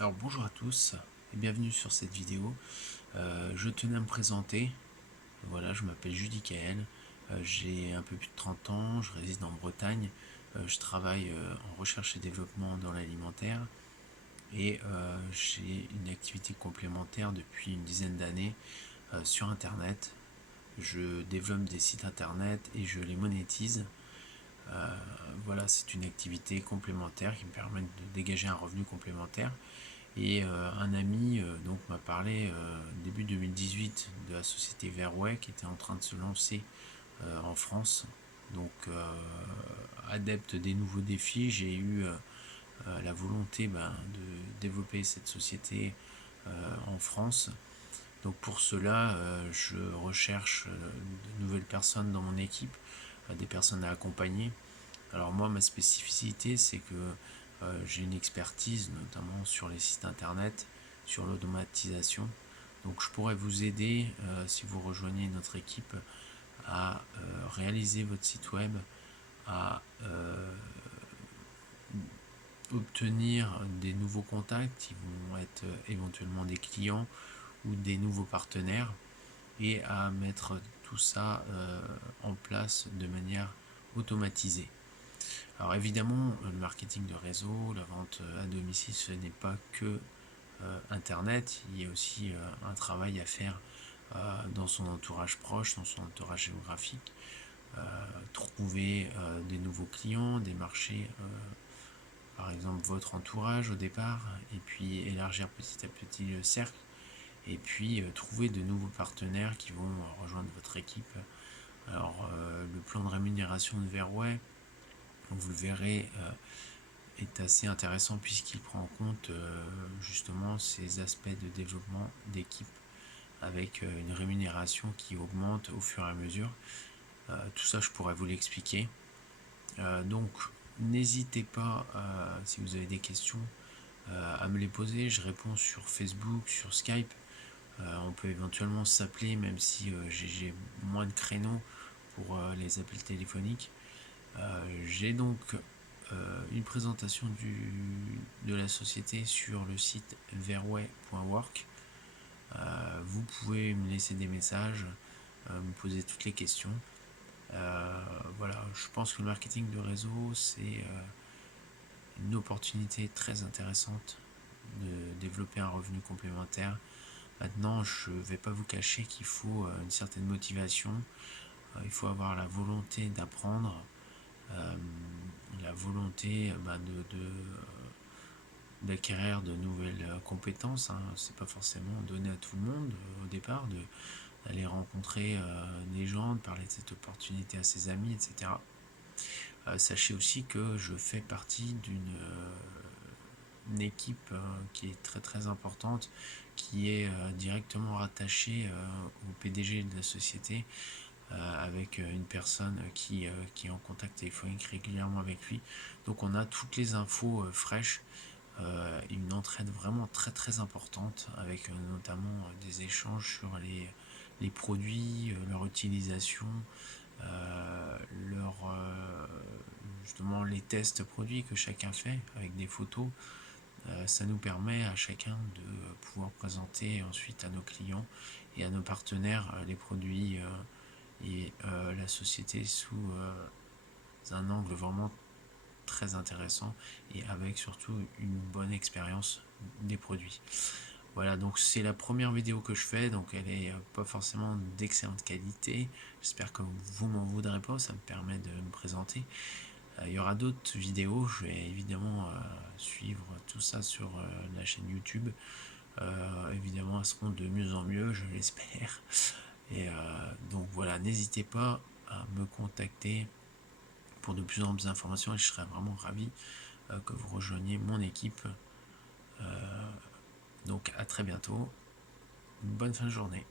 Alors bonjour à tous et bienvenue sur cette vidéo. Je tenais à me présenter. Voilà, je m'appelle Judy Kael, j'ai un peu plus de 30 ans, je réside en Bretagne, je travaille en recherche et développement dans l'alimentaire et j'ai une activité complémentaire depuis une dizaine d'années sur internet. Je développe des sites internet et je les monétise. Voilà, c'est une activité complémentaire qui me permet de dégager un revenu complémentaire. Et un ami donc m'a parlé début 2018 de la société Verway qui était en train de se lancer en France. Donc adepte des nouveaux défis, j'ai eu la volonté de développer cette société en France. Donc pour cela, je recherche de nouvelles personnes dans mon équipe, des personnes à accompagner. Alors moi, ma spécificité, c'est que j'ai une expertise notamment sur les sites internet, sur l'automatisation. Donc je pourrais vous aider, si vous rejoignez notre équipe, à réaliser votre site web, à obtenir des nouveaux contacts qui vont être éventuellement des clients ou des nouveaux partenaires, et à mettre tout ça en place de manière automatisée. Alors évidemment, le marketing de réseau, la vente à domicile, ce n'est pas que Internet. Il y a aussi un travail à faire dans son entourage proche, dans son entourage géographique. Trouver des nouveaux clients, des marchés, par exemple votre entourage au départ, et puis élargir petit à petit le cercle, et puis trouver de nouveaux partenaires qui vont rejoindre votre équipe. Alors le plan de rémunération de Verway, vous le verrez, est assez intéressant puisqu'il prend en compte justement ces aspects de développement d'équipe avec une rémunération qui augmente au fur et à mesure. Tout ça, je pourrais vous l'expliquer. Donc, n'hésitez pas, si vous avez des questions, à me les poser. Je réponds sur Facebook, sur Skype. On peut éventuellement s'appeler, même si j'ai moins de créneaux pour les appels téléphoniques. J'ai donc une présentation de la société sur le site verway.work. Vous pouvez me laisser des messages, me poser toutes les questions. Voilà, je pense que le marketing de réseau, c'est une opportunité très intéressante de développer un revenu complémentaire. Maintenant, je ne vais pas vous cacher qu'il faut une certaine motivation, il faut avoir la volonté d'apprendre, la volonté d'acquérir de nouvelles compétences. Hein. C'est pas forcément donné à tout le monde au départ d'aller rencontrer des gens, de parler de cette opportunité à ses amis, etc. Sachez aussi que je fais partie d'une équipe qui est très très importante, qui est directement rattachée au PDG de la société, avec une personne qui est en contact téléphonique régulièrement avec lui. Donc on a toutes les infos fraîches, une entraide vraiment très très importante, avec notamment des échanges sur les produits, leur utilisation, justement les tests produits que chacun fait avec des photos. Ça nous permet à chacun de pouvoir présenter ensuite à nos clients et à nos partenaires les produits et la société sous un angle vraiment très intéressant, et avec surtout une bonne expérience des produits. Voilà, donc c'est la première vidéo que je fais, donc elle est pas forcément d'excellente qualité. J'espère que vous m'en voudrez pas, ça me permet de me présenter. Il y aura d'autres vidéos, je vais évidemment suivre tout ça sur la chaîne YouTube. Évidemment, elles seront de mieux en mieux, je l'espère. Et donc voilà, n'hésitez pas à me contacter pour de plus amples informations, et je serais vraiment ravi que vous rejoigniez mon équipe. Donc à très bientôt, une bonne fin de journée.